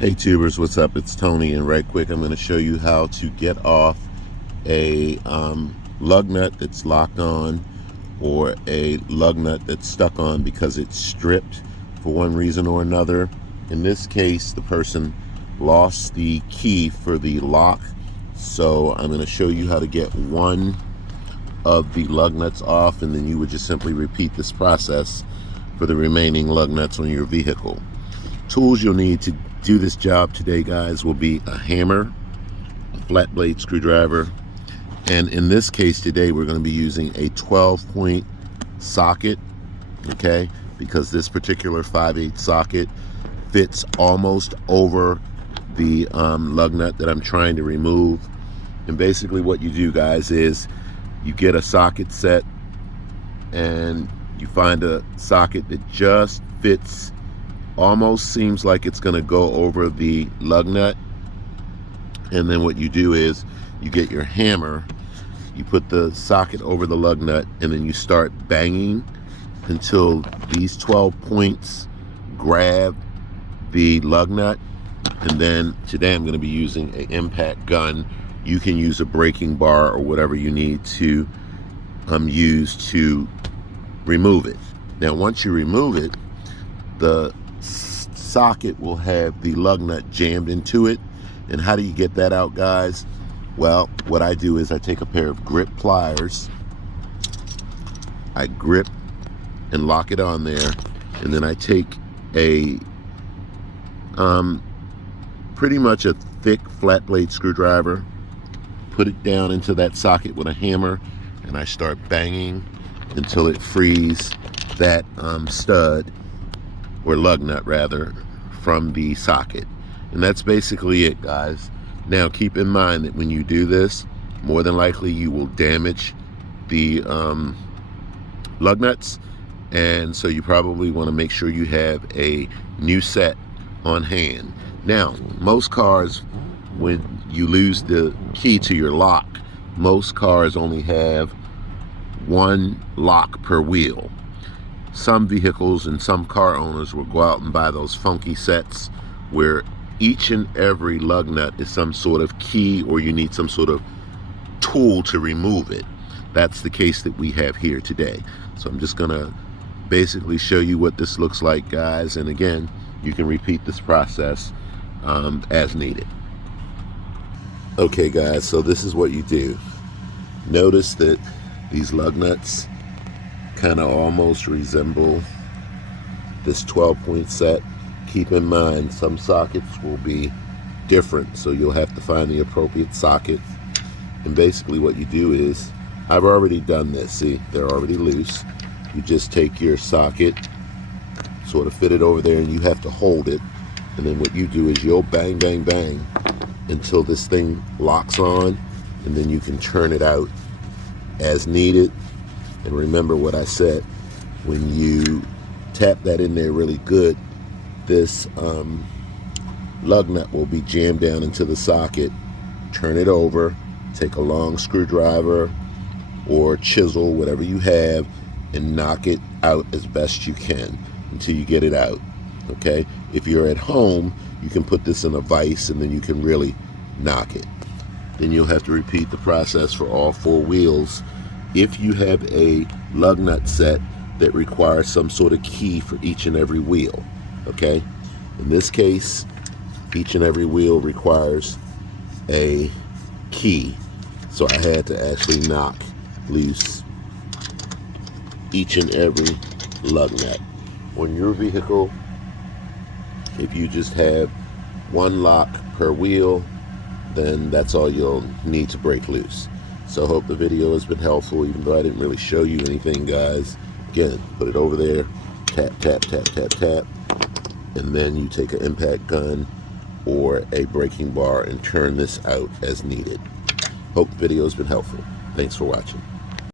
Hey tubers, what's up? It's Tony, and right quick I'm going to show you how to get off a lug nut that's locked on, or a lug nut that's stuck on because it's stripped for one reason or another. In this case, the person lost the key for the lock, so I'm going to show you how to get one of the lug nuts off, and then you would just simply repeat this process for the remaining lug nuts on your vehicle. Tools you'll need to do this job today, guys, will be a hammer, a flat blade screwdriver, and in this case today we're going to be using a 12-point socket, okay, because this particular 5/8 socket fits almost over the lug nut that I'm trying to remove. And basically what you do, guys, is you get a socket set and you find a socket that just fits, almost seems like it's going to go over the lug nut. And then what you do is you get your hammer, you put the socket over the lug nut, and then you start banging until these 12 points grab the lug nut. And then today I'm going to be using an impact gun. You can use a braking bar or whatever you need to use to remove it. Now once you remove it, the socket will have the lug nut jammed into it. And how do you get that out, guys? Well, what I do is I take a pair of grip pliers, I grip and lock it on there, and then I take a pretty much a thick flat blade screwdriver, put it down into that socket with a hammer, and I start banging until it frees that stud, or lug nut rather, from the socket. And that's basically it, guys. Now keep in mind that when you do this, more than likely you will damage the lug nuts, and so you probably want to make sure you have a new set on hand. Now most cars, when you lose the key to your lock, most cars only have one lock per wheel. Some vehicles and some car owners will go out and buy those funky sets where each and every lug nut is some sort of key, or you need some sort of tool to remove it. That's the case that we have here today. So I'm just gonna basically show you what this looks like, guys, and again, you can repeat this process as needed. Okay guys, so this is what you do. Notice that these lug nuts kind of almost resemble this 12-point set. Keep in mind, some sockets will be different, so you'll have to find the appropriate socket. And basically what you do is, I've already done this, see, they're already loose. You just take your socket, sort of fit it over there, and you have to hold it. And then what you do is you'll bang, bang, bang until this thing locks on, and then you can turn it out as needed. And remember what I said, when you tap that in there really good, this lug nut will be jammed down into the socket. Turn it over, take a long screwdriver or chisel, whatever you have, and knock it out as best you can until you get it out. Okay, if you're at home, you can put this in a vise and then you can really knock it. Then you'll have to repeat the process for all 4 wheels if you have a lug nut set that requires some sort of key for each and every wheel. Okay, in this case, each and every wheel requires a key, so I had to actually knock loose each and every lug nut. On your vehicle, if you just have one lock per wheel, then that's all you'll need to break loose. So I hope the video has been helpful, even though I didn't really show you anything, guys. Again, put it over there, tap, tap, tap, tap, tap, and then you take an impact gun or a braking bar and turn this out as needed. Hope the video has been helpful. Thanks for watching.